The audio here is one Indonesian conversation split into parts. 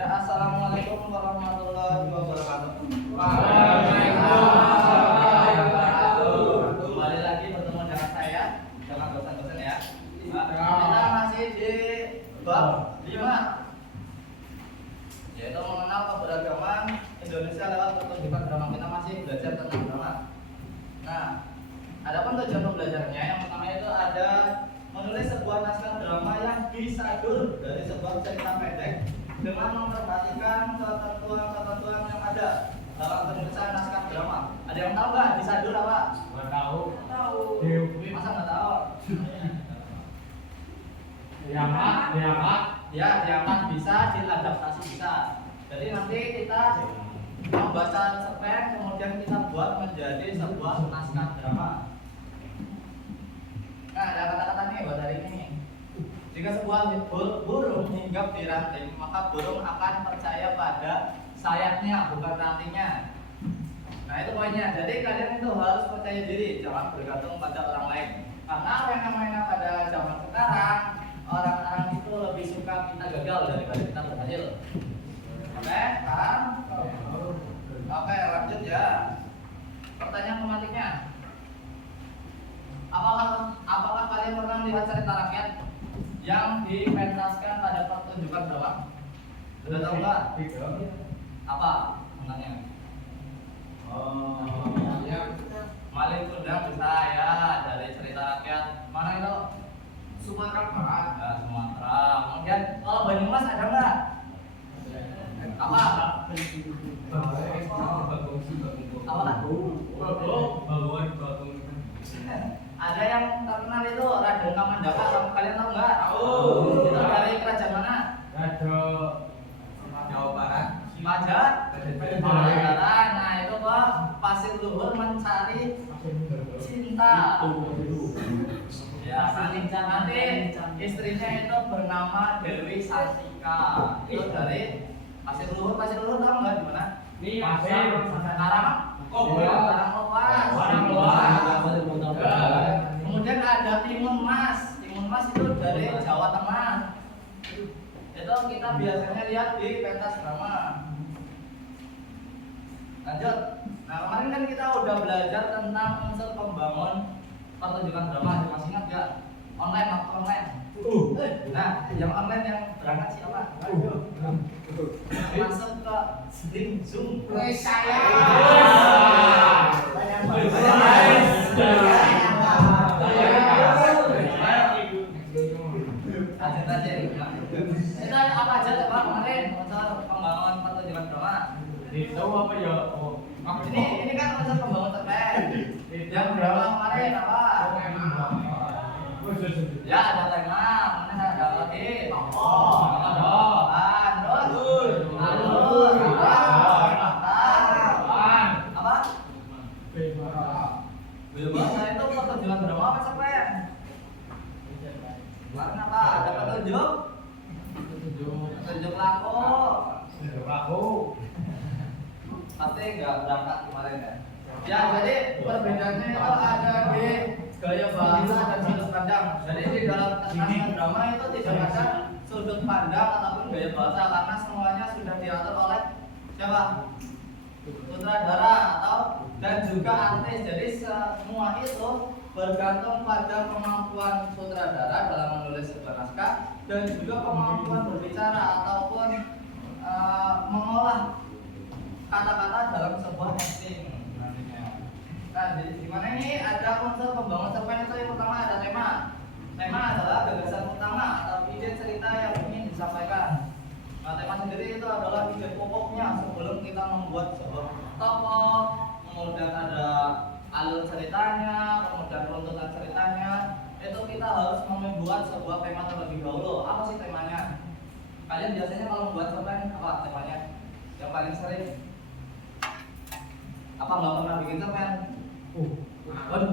Ya, assalamualaikum warahmatullahi wabarakatuh. Kembali lagi bertemu dengan saya, dengan dosen-dosen ya. Kita masih di bab 5, yaitu mengenal keberagaman Indonesia lewat pertunjukan drama. Kita masih belajar tentang drama. Nah, adapun tujuan pembelajarannya yang pertama itu ada menulis sebuah naskah drama yang disadur dari sebuah cerita pendek dengan memperhatikan ketentuan-ketentuan yang ada dalam penulisan naskah drama. Ada yang tahu nggak disadur apa? Nggak tahu. Tahu. Masa nggak tahu? Diangkat. Ya, diangkat bisa, diadaptasi bisa. Jadi nanti kita membaca cerpen, kemudian kita buat menjadi sebuah naskah drama. Nah, ada kata-kata nih buat hari ini. Jika sebuah burung hinggap di ranting, maka burung akan percaya pada sayapnya, bukan rantingnya. Nah, itu poinnya. Jadi kalian itu harus percaya diri, jangan bergantung pada orang lain. Karena apa yang namanya pada zaman sekarang, orang-orang itu lebih suka kita gagal daripada kita berhasil. Oke, kan? Oke, lanjut ya. Pertanyaan pematiknya. Apakah kalian pernah melihat cerita rakyat yang dipentaskan pada pertunjukan drama? Sudah tahu nggak? Apa tentangnya? Ya. Maling kundang bisa ya, dari cerita rakyat. Mana itu? Sumatera Barat. Ya, Sumatera. Kemudian kalau Banyumas ada nggak? Apa? Ada yang terkenal itu Raden Kamandaka, kalian tahu nggak? Tahu. Itu dari kerajaan mana? Jawa Barat. Pajajaran. Nah, itu kok Pasir Luhur mencari cinta. Ya, nanti istrinya itu bernama Dewi Santika. Itu dari Pasir Luhur. Pasir Luhur tahu nggak di mana? Sekarang Karang Lepas. Kemudian ada Timun Mas. Timun Mas itu dari Jawa Tengah. Itu kita biasanya lihat di pentas drama. Lanjut. Nah, kemarin kan kita udah belajar tentang unsur pembangun pertunjukan drama. Masih ingat nggak? Online atau online? Nah, yang online yang berangkat siapa? Masuk ke Sling Zoom. Saya. Itu apa aja coba kemarin unsur pembangunan pertunjukan drama? Itu apa ya? Ini kan unsur pembangunan cerpen. Yang drama kemarin apa? Ya, ada tema, kemudian ada lagi tokoh, terus alur, apa? Bahasa itu pertunjukan drama apa cerpen? Kemarin apa? Ada petunjuk laku. Pasti nggak berangkat kemarin ya. Ya, jadi perbedaannya itu ada di gaya bahasa dan sudut pandang. Jadi di dalam naskah drama itu tidak ada sudut pandang ataupun gaya bahasa karena semuanya sudah diatur oleh siapa? Sutradara atau dan juga artis. Jadi semua itu bergantung pada kemampuan sutradara dalam menulis sebuah naskah dan juga kemampuan berbicara ataupun mengolah kata-kata dalam sebuah acting. Nah, di mana ini ada unsur pembangun cerpen itu yang pertama ada tema. Tema adalah gagasan utama atau ide cerita yang ingin disampaikan. Nah, tema sendiri itu adalah ide pokoknya sebelum kita membuat sebuah tokoh, kemudian ada alur ceritanya, kemudian runtutan ceritanya. Itu kita harus membuat sebuah tema terlebih dahulu. Apa sih temanya? Kalian biasanya kalau membuat cerpen apa temanya? Yang paling sering? Apa nggak pernah bikin cerpen? Waduh.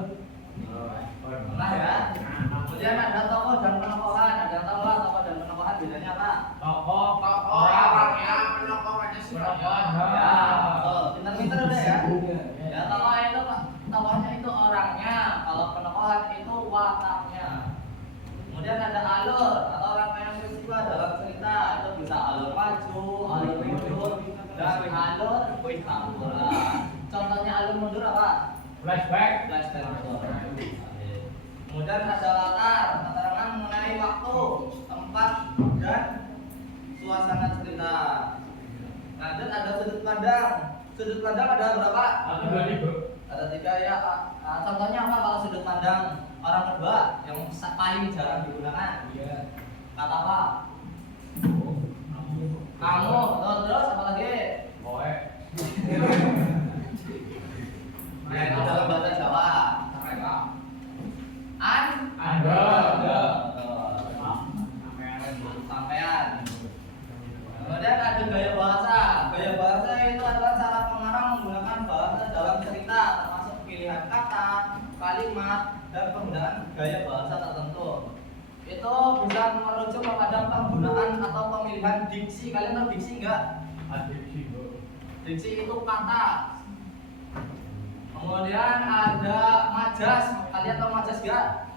Pernah ya? Kemudian ada tokoh dan penokohan. Ada yang tahu lah tokoh dan penokohan bedanya apa? Tokoh Orangnya penokohannya sih Ya, pintar-pintar udah ya. Ya tokoh itu tokohnya itu orangnya. Kalau penokohan itu wataknya. Kemudian ada alur atau rangkaian peristiwa dalam cerita. Itu bisa alur maju, alur mundur, dan alur metafora. Contohnya alur mundur apa? flashback. Flashback mundur. Kemudian ada latar, keterangan mengenai waktu, tempat, dan suasana cerita. Lanjut ada sudut pandang. Sudut pandang ada berapa? Ada 3 ya. Contohnya apa kalau sudut pandang orang kedua yang paling jarang digunakan? Kata apa? Kamu. Terus apa lagi? Boy. Nah, itu dalam bahasa Jawa. Ada. Sampean. Kemudian ada gaya bahasa. Gaya bahasa itu adalah cara pengarang menggunakan bahasa dalam cerita, termasuk pilihan kata, kalimat, dan penggunaan gaya bahasa tertentu. Itu bisa merujuk kepada penggunaan atau pemilihan diksi. Kalian tahu diksi enggak? Diksi itu kata. Kemudian ada majas. Kalian tahu majas enggak?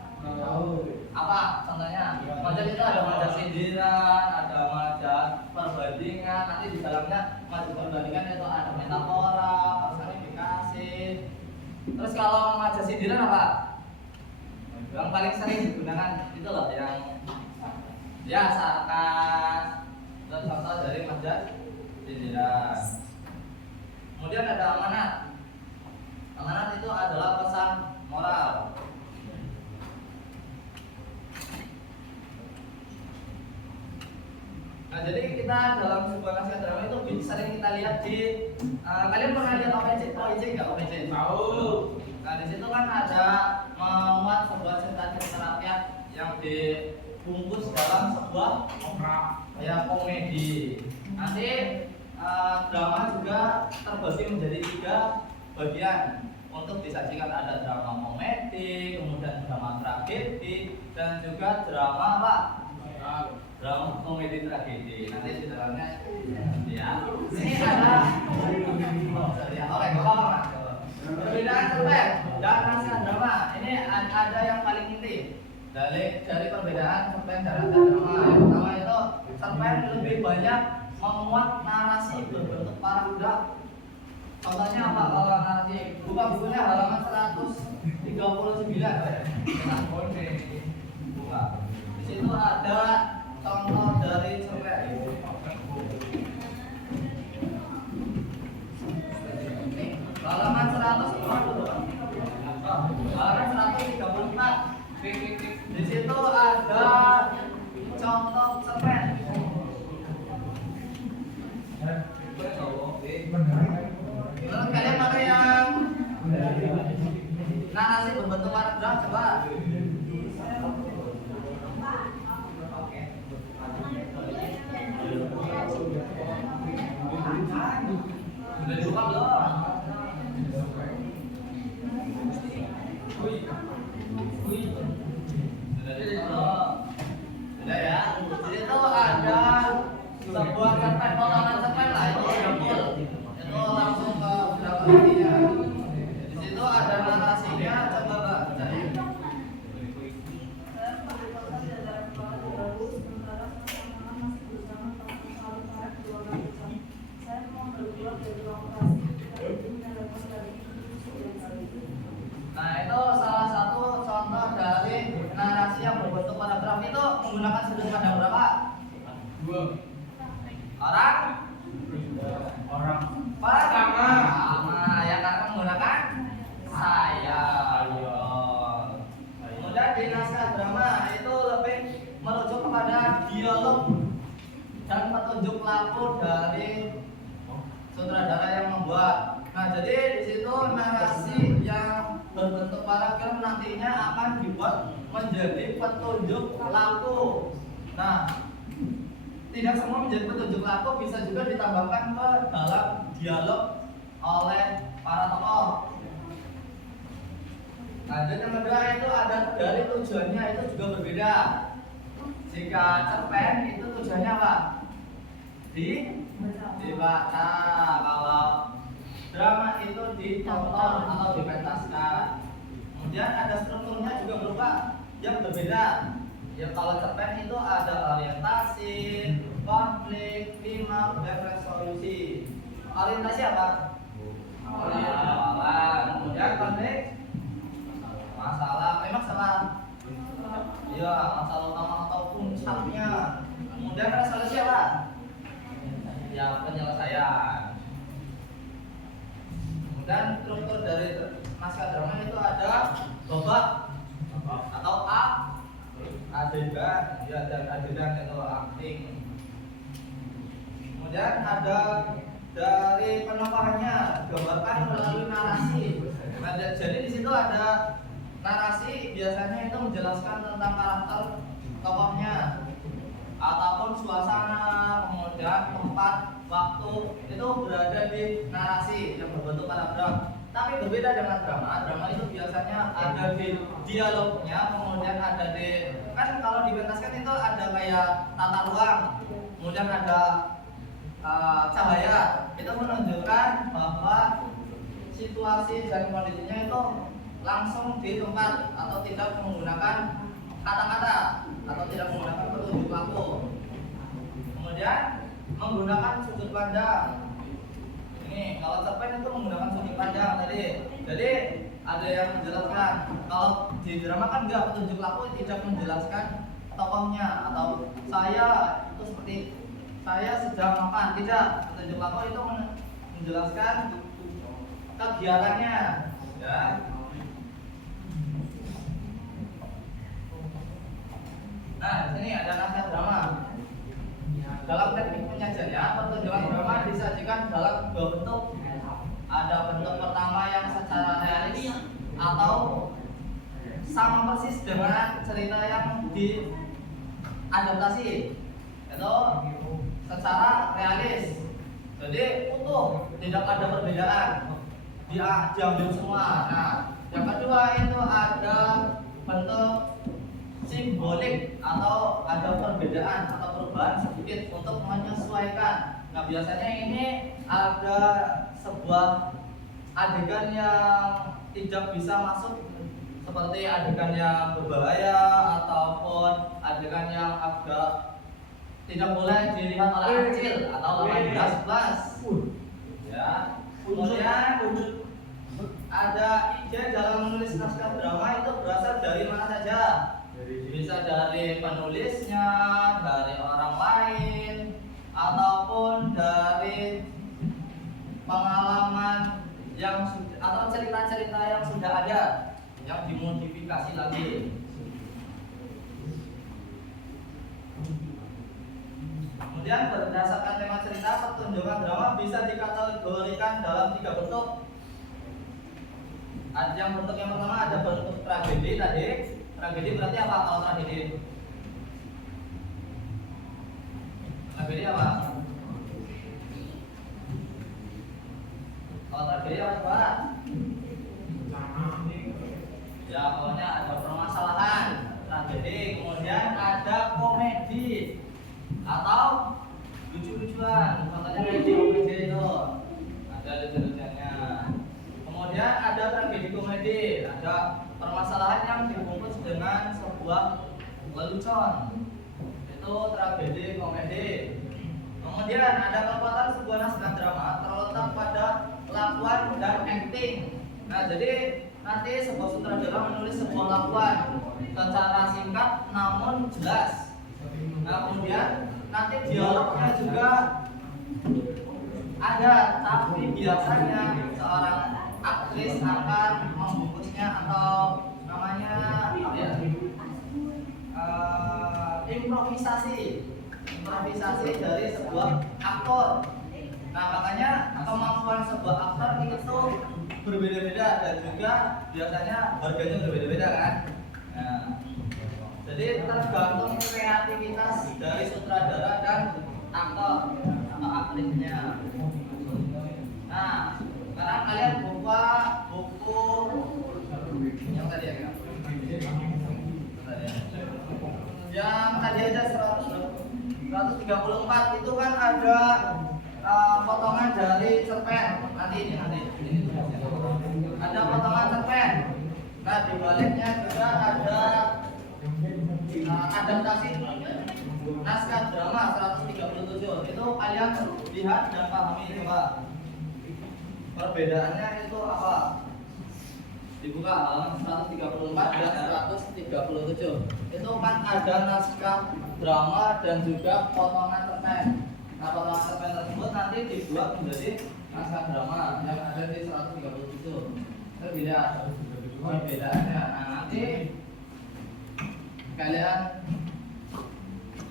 Apa contohnya? Majas itu ada majas sindiran, ada majas perbandingan. Nanti di dalamnya majas perbandingan itu ada metafora, personifikasi. Terus kalau majas sindiran apa? Yang paling sering digunakan itu loh yang ya sarkas. Dan contoh dari majas sindiran. Kemudian ada amanat. Amanat itu adalah pesan moral. Nah, jadi kita dalam sebuah naskah drama itu sering kita lihat di kalian pernah lihat OPC? OIC enggak OPC? Tahu. Nah, di situ kan ada memuat sebuah cerita-cerita rakyat yang dibungkus dalam sebuah ya komedi. Nanti drama juga terbagi menjadi 3 bagian. Untuk disajikan ada drama komedi, kemudian drama tragedi, dan juga drama apa? Drama komedi tragedi. Nanti di dalamnya ya. Ini ada perbedaan cerpen dan naskah drama. Ini ada yang paling inti dari perbedaan cerpen dan naskah drama. Yang pertama itu cerpen lebih banyak memuat narasi berbentuk paragraf. Contohnya apa kalau narasi? Buka bukunya halaman 139. Buka. Di situ ada contoh dari cerpen. Halaman 134. Halaman 134. Di situ ada contoh cerpen. Menurut kalian mana yang narasi berbentuk paragraf? Coba. Sudah dibuka belum? Sudah dibuka. Sudah ya. Di situ ada sebuah cerpen, potongan cerpen lah itu udah full. Itu langsung ke berapa intinya. Di situ ada narasinya, coba bacain. Nah, itu salah satu contoh dari narasi yang berbentuk paragraf itu menggunakan sudut pandang berapa? 2. Orang Pertama. Ya karena menggunakan saya. Kemudian di naskah drama itu lebih merujuk kepada dialog dan petunjuk laku dari sutradara yang membuat. Nah, jadi di situ narasi yang berbentuk paragraf film nantinya akan dibuat menjadi petunjuk laku. Nah, tidak semua menjadi petunjuk laku, bisa juga ditambahkan ke dalam dialog oleh para tokoh. Nah, dan yang kedua itu ada dari tujuannya itu juga berbeda. Jika cerpen itu tujuannya apa? Dibaca. Kalau drama itu ditonton atau dipentaskan. Kemudian ada strukturnya juga berubah yang berbeda. Ya, kalau cerpen itu ada orientasi, konflik, klimaks, dan resolusi. Orientasi apa? Kemudian konflik, masalah, klimaks apa? Ya, masalah utama atau puncaknya. Kemudian resolusi apa? Ya, penyelesaian. Kemudian struktur dari naskah drama itu ada babak atau adegan, ya, dan adegan itu acting. Kemudian ada dari penokohannya digambarkan melalui narasi. Nah, jadi di situ ada narasi, biasanya itu menjelaskan tentang karakter tokohnya ataupun suasana, kemudian tempat, waktu itu berada di narasi yang berbentuk paragraf. Tapi berbeda dengan drama. Drama itu biasanya ada di dialognya, kemudian ada di, kan kalau dipentaskan itu ada kayak tata ruang, kemudian ada cahaya. Itu menunjukkan bahwa situasi dan kondisinya itu langsung di tempat atau tidak menggunakan kata-kata atau tidak menggunakan petunjuk laku. Kemudian menggunakan sudut pandang. Ini kalau cerpen itu menggunakan sudut pandang tadi. Jadi ada yang menjelaskan. Kalau di drama kan enggak, petunjuk laku tidak menjelaskan tokohnya atau saya itu seperti saya sedang makan, tidak. Petunjuk laku itu menjelaskan kegiatannya, ya. Nah, di sini ada naskah drama. Dalam teknik penyajiannya, pertunjukan drama disajikan dalam dua bentuk. Ada bentuk pertama yang secara realis atau sama persis dengan cerita yang diadaptasi. Itu secara realis. Jadi utuh, tidak ada perbedaan. Dia diambil semua. Nah, yang kedua itu ada bentuk simbolik atau ada perbedaan atau perubahan sedikit untuk menyesuaikan. Nah, biasanya ini ada sebuah adegan yang tidak bisa masuk, seperti adegan yang berbahaya ataupun adegan yang agak tidak boleh dilihat oleh anak kecil atau 18+. Ya. Kemudian ada ide dalam menulis naskah drama itu berasal dari mana saja. Bisa dari penulisnya, dari orang lain, ataupun dari pengalaman yang atau cerita-cerita yang sudah ada yang dimodifikasi lagi. Kemudian berdasarkan tema cerita, pertunjukan drama bisa dikategorikan dalam 3 bentuk. Yang bentuk yang pertama ada bentuk tragedi tadi. Tragedi berarti apa kalau tragedi? Tragedi apa? Kalau tragedi apa coba? Ya, pokoknya ada permasalahan tragedi. Kemudian ada komedi atau lucu-lucuan. Contohnya kayak di komedi itu ada lucu-lucuannya. Kemudian ada tragedi komedi, ada permasalahan yang dibungkus dengan sebuah lelucon. Itu tragedi komedi. Kemudian ada kekuatan sebuah naskah drama terletak pada lakuan dan acting. Nah, jadi nanti sebuah sutradara menulis sebuah lakuan secara singkat namun jelas. Nah, kemudian nanti dialognya juga ada, tapi biasanya seorang aktris akan membungkusnya atau namanya apa ya? Improvisasi dari sebuah aktor. Nah, makanya kemampuan sebuah aktor itu berbeda-beda dan juga biasanya harganya berbeda-beda kan. Nah, jadi tergantung kreativitas dari sutradara dan aktor atau aktrisnya. Nah, sekarang kalian buka buku yang tadi ya kan? Yang tadi aja 134 itu kan ada potongan dari cerpen. Nanti ini ada potongan cerpen. Nah, di baliknya juga ada adaptasi naskah drama 137. Itu kalian lihat dan pahami coba. Perbedaannya itu apa? Dibuka halaman 134 dan 137. Itu kan ada naskah drama dan juga potongan cerpen. Nah, potongan cerpen tersebut nanti dibuat menjadi naskah drama yang ada di 137. Itu dilihat perbedaannya. Nah, nanti kalian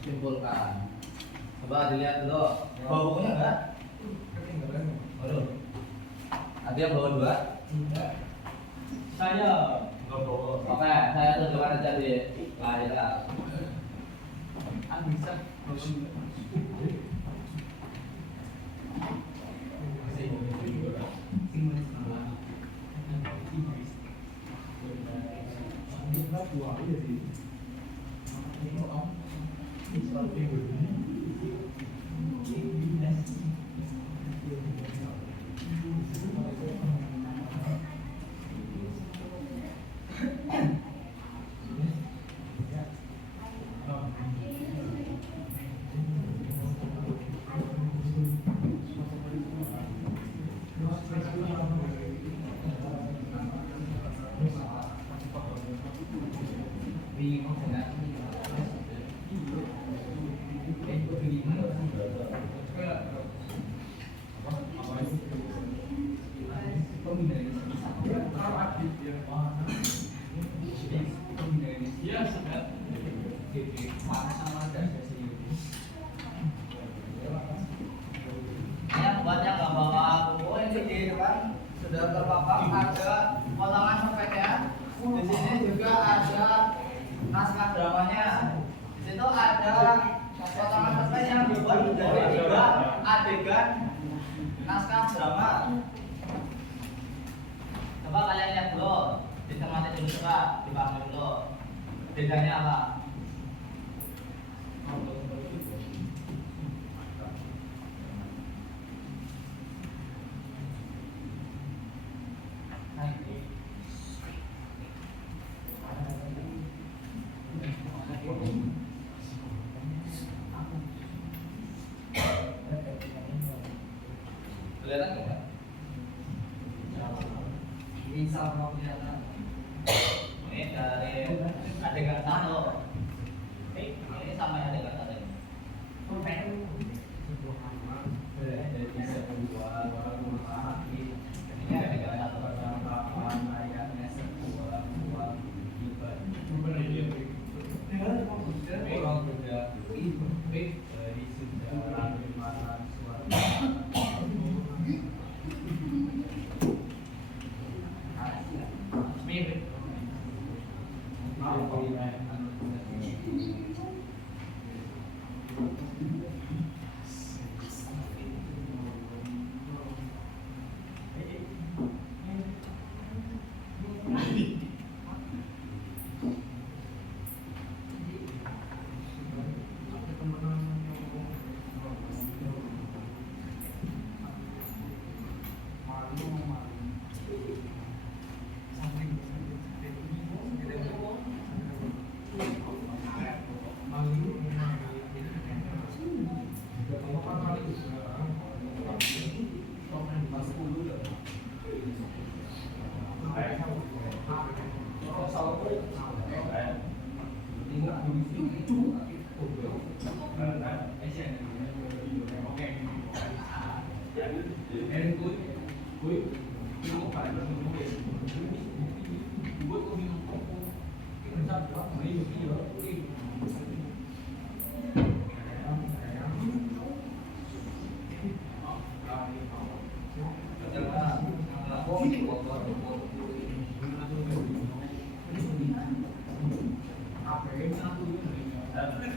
simpulkan. Coba dilihat dulu. Bawa bukunya enggak? Waduh. Ada yang bawa dua? Saya nggak bawa. Oke, saya tunjukkan aja di layar. Bisa. Buat yang nggak bawa buku ini di depan sudah terpampang ada potongan cerpennya. Di sini juga ada naskah dramanya. Di situ ada potongan cerpen yang dibuat menjadi 3 adegan naskah drama. Coba kalian lihat dulu, dicermati dulu coba, dipahami dulu. Bedanya apa? Kelihatan nggak? Bisa mau kelihatan. Ini dari adegan 1. Ini sampai adegan 1. Ini adegan 1.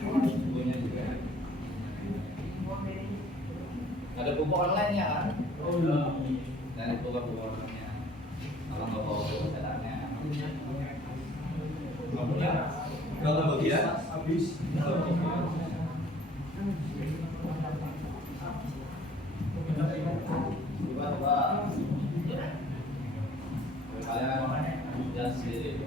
Bukunya juga. Ada buku online ya kan? Oh iya. Dan itu buku online-nya. Kalau nggak bawa buku cetaknya. Nggak punya? Nggak bagian? Habis. Coba. Kalian lihat sendiri.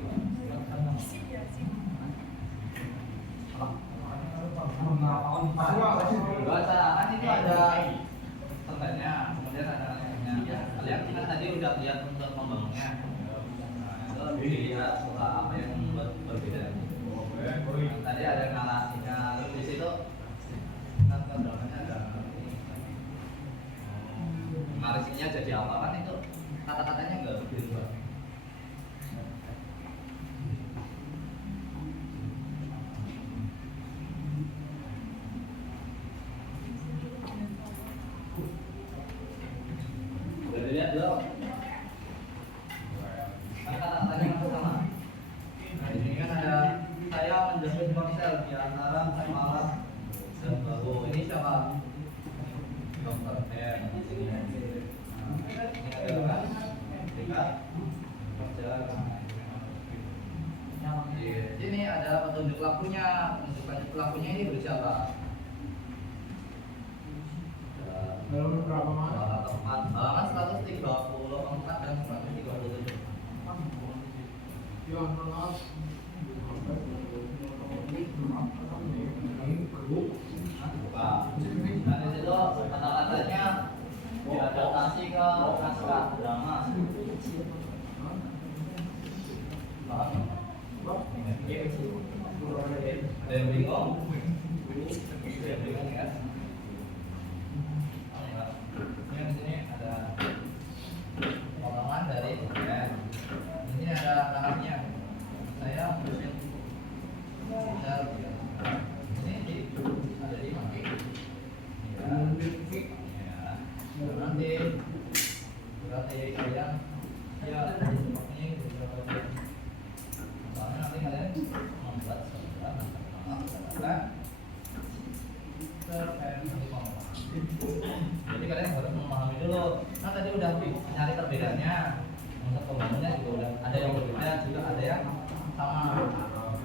Baca kan itu ada tempatnya, kemudian ada nanya. Kalian kan tadi udah lihat untuk membangunnya. Nah, itu dilihat soal apa yang membuat berbeda. Tadi ada narasinya, terus di situ kan gambarnya ada narasinya jadi apa kan itu kata-katanya nggak begitu. Udah dilihat belum? Kan kata-katanya kan sama. Nah, di sini kan ada saya menjepit ponsel di antara malam dan baru. Ini siapa? Dokter M. Di sini. Nah, ini ada kan? Dekat kerja. Di sini ada petunjuk lakunya. Petunjuk lakunya ini bersiapa? Dalam berapa mana? Tempat halaman 134 dan 137. Ya, maaf. Buka. Nah, di situ kata-katanya diadaptasi ke naskah drama. Paham? Ada yang bingung? Ada yang bingung ya? Ini di sini ada potongan dari ya. Di sini ada narasinya. Saya menulis ini ada di maki. Ya. Nanti berarti kalian ya ini beberapa soalnya nanti kalian membuat sebuah kata-kata jadi kalian harus memahami dulu. Nah tadi udah nyari perbedaannya. Untuk pembangunnya juga udah ada yang berbeda juga ada yang sama.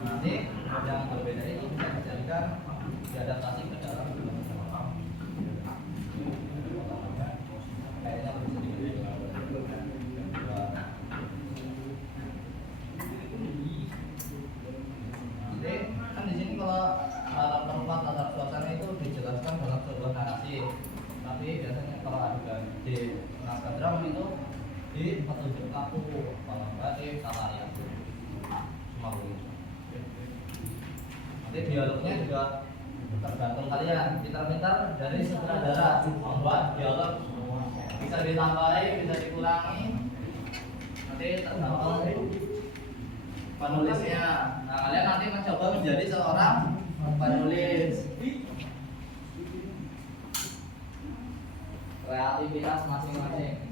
Nanti yang berbeda itu bisa dijadikan diadaptasi ke dalam kayaknya bisa jadi kan di sini kalau tempat latar suasana itu dijelaskan dalam sebuah narasi. Tapi biasanya kalau ada di naskah drama itu di petunjuk laku, kalau enggak di karya cuma begitu. Nanti dialognya juga tergantung kalian. Pintar-pintar dari sutradara membuat dialog bisa ditambahi, bisa dikurangi. Nanti tergantung penulisnya. Nah kalian nanti mencoba menjadi seorang penulis. Kreativitas masing-masing.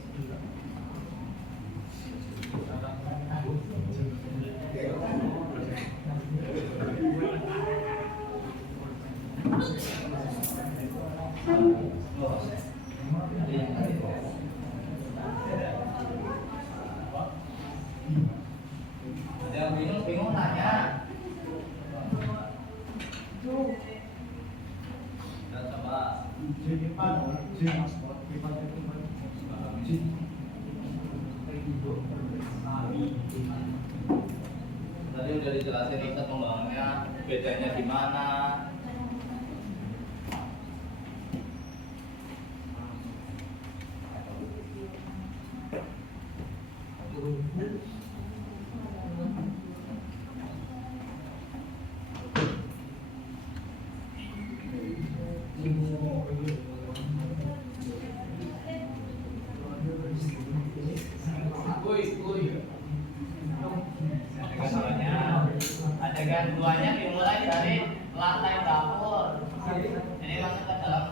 Ada yang bingung tanya. Dan coba. Tadi udah dijelasin kita pembangunnya, bedanya di mana. Adegan duanya dimulai dari lantai dapur. Ini masuk ke dalam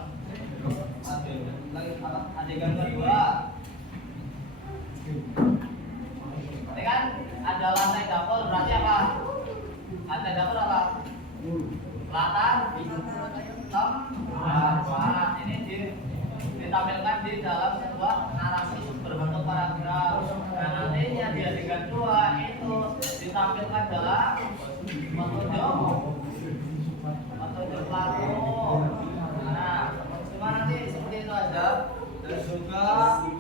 adegan kedua. Ini kan ada lantai dapur, berarti apa? Lantai dapur apa? selatan, hitam, barat. Ini ditampilkan di dalam sebuah narasi berbentuk paragraf. Dan nantinya di adegan 2 itu ditampilkan dalam petunjuk pelaku. Nah, cuma nanti seperti itu aja. Dan juga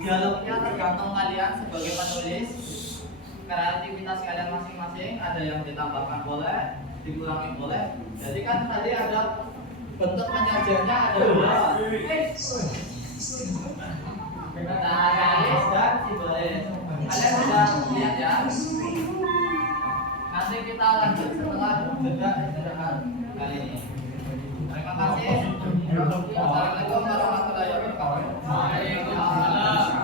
dialognya tergantung kalian sebagai penulis. Kreativitas kalian masing-masing, ada yang ditambahkan boleh, dikurangi boleh. Jadi kan tadi ada bentuk penyajiannya ada 2. Natalis dan Sibelis. Kalian sudah lihat ya? Nanti kita lanjut setelah jeda istirahat kali ini. Terima kasih. Assalamualaikum warahmatullahi wabarakatuh. Waalaikumsalam.